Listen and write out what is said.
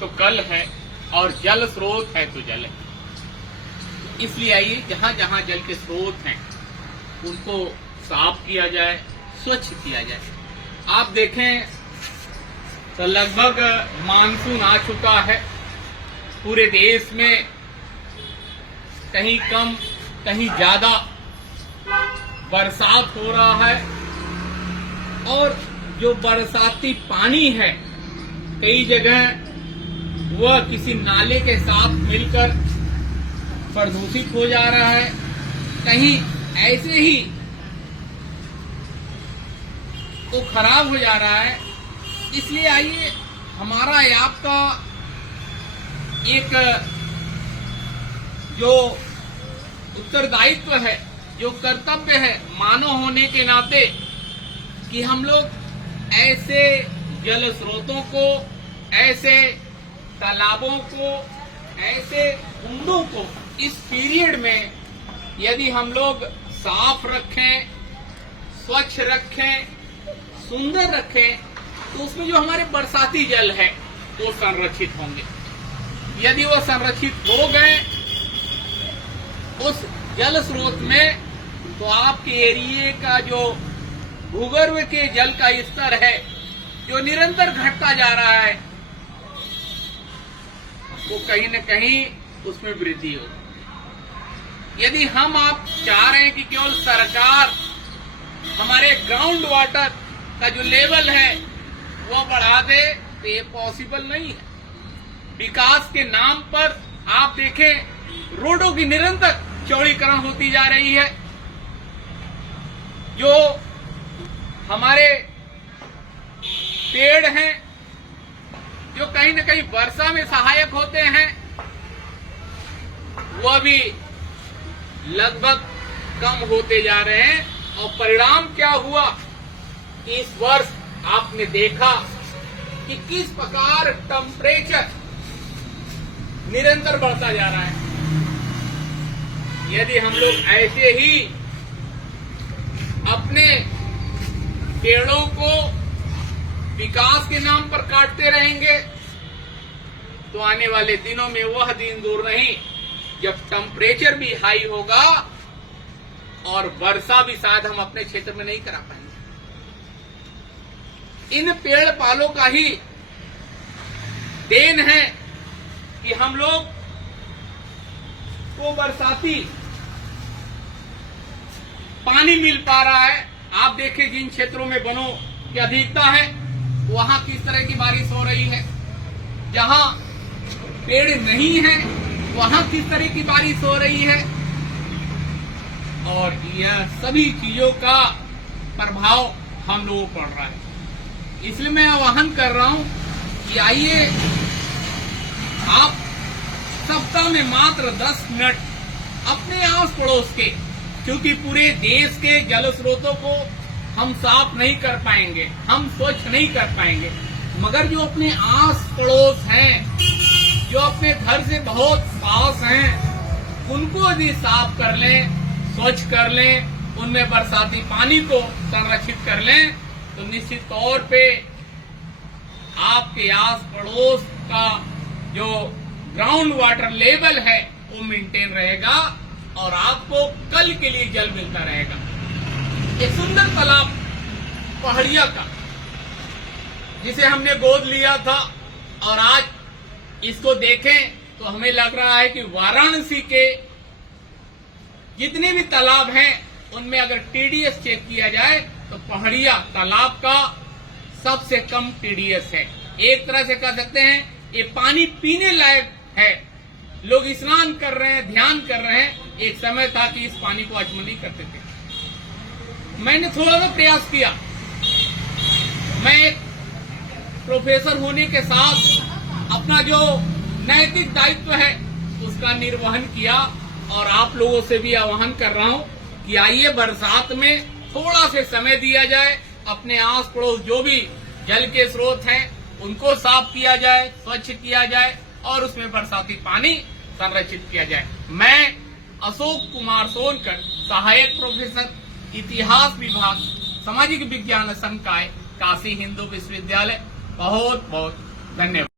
तो कल है और जल स्रोत है तो जल है। इसलिए आइए जहां जहां जल के स्रोत हैं उनको साफ किया जाए, स्वच्छ किया जाए। आप देखें तो लगभग मानसून आ चुका है पूरे देश में, कहीं कम कहीं ज्यादा बरसात हो रहा है और जो बरसाती पानी है कई जगह वह किसी नाले के साथ मिलकर प्रदूषित हो जा रहा है, कहीं ऐसे ही तो खराब हो जा रहा है। इसलिए आइए हमारा आपका एक जो उत्तरदायित्व है, जो कर्तव्य है मानव होने के नाते, कि हम लोग ऐसे जल स्रोतों को, ऐसे तालाबों को, ऐसे कुंडों को इस पीरियड में यदि हम लोग साफ रखें, स्वच्छ रखें, सुंदर रखें, तो उसमें जो हमारे बरसाती जल है वो संरक्षित होंगे। यदि वो संरक्षित हो गए उस जल स्रोत में, तो आपके एरिए का जो भूगर्भ के जल का स्तर है जो निरंतर घटता जा रहा है, वो कहीं न कहीं उसमें वृद्धि हो। यदि हम आप चाह रहे हैं कि केवल सरकार हमारे ग्राउंड वाटर का जो लेवल है वो बढ़ा दे, तो ये पॉसिबल नहीं है। विकास के नाम पर आप देखें रोडों की निरंतर चौड़ीकरण होती जा रही है, जो हमारे पेड़ हैं जो कहीं न कहीं वर्षा में सहायक होते हैं, वह भी लगभग कम होते जा रहे हैं। और परिणाम क्या हुआ कि इस वर्ष आपने देखा कि किस प्रकार टेम्परेचर निरंतर बढ़ता जा रहा है। यदि हम लोग ऐसे ही अपने पेड़ों को विकास के नाम पर काटते रहेंगे, तो आने वाले दिनों में वह दिन दूर नहीं जब टेम्परेचर भी हाई होगा और वर्षा भी शायद हम अपने क्षेत्र में नहीं करा पाएंगे। इन पेड़ पालों का ही देन है कि हम लोग को बरसाती पानी मिल पा रहा है। आप देखें जिन क्षेत्रों में वनों की अधिकता है वहां किस तरह की बारिश हो रही है, जहां पेड़ नहीं है वहां किस तरह की बारिश हो रही है। और यह सभी चीजों का प्रभाव हम लोगों को पड़ रहा है। इसलिए मैं आह्वान कर रहा हूं कि आइए आप सप्ताह में मात्र 10 मिनट अपने आस पड़ोस के, क्योंकि पूरे देश के जल स्रोतों को हम साफ नहीं कर पाएंगे, हम स्वच्छ नहीं कर पाएंगे, मगर जो अपने आस पड़ोस हैं, जो अपने घर से बहुत पास हैं, उनको यदि साफ कर लें, स्वच्छ कर लें, उनमें बरसाती पानी को संरक्षित कर लें, तो निश्चित तौर पे आपके आस पड़ोस का जो ग्राउंड वाटर लेवल है वो मेंटेन रहेगा और आपको कल के लिए जल मिलता रहेगा। एक सुंदर तालाब पहाड़िया का, जिसे हमने गोद लिया था, और आज इसको देखें तो हमें लग रहा है कि वाराणसी के जितने भी तालाब हैं उनमें अगर टीडीएस चेक किया जाए तो पहाड़िया तालाब का सबसे कम टीडीएस है। एक तरह से कह सकते हैं ये पानी पीने लायक है। लोग स्नान कर रहे हैं, ध्यान कर रहे हैं। एक समय था कि इस पानी को अचमनी करते थे। मैंने थोड़ा सा प्रयास किया। मैं एक प्रोफेसर होने के साथ अपना जो नैतिक दायित्व है उसका निर्वहन किया, और आप लोगों से भी आह्वान कर रहा हूं कि आइए बरसात में थोड़ा से समय दिया जाए, अपने आस पड़ोस जो भी जल के स्रोत हैं उनको साफ किया जाए, स्वच्छ किया जाए और उसमें बरसाती पानी संरक्षित किया जाए। मैं अशोक कुमार सोनकर, सहायक प्रोफेसर, इतिहास विभाग, सामाजिक विज्ञान संकाय, काशी हिंदू विश्वविद्यालय, बहुत बहुत धन्यवाद।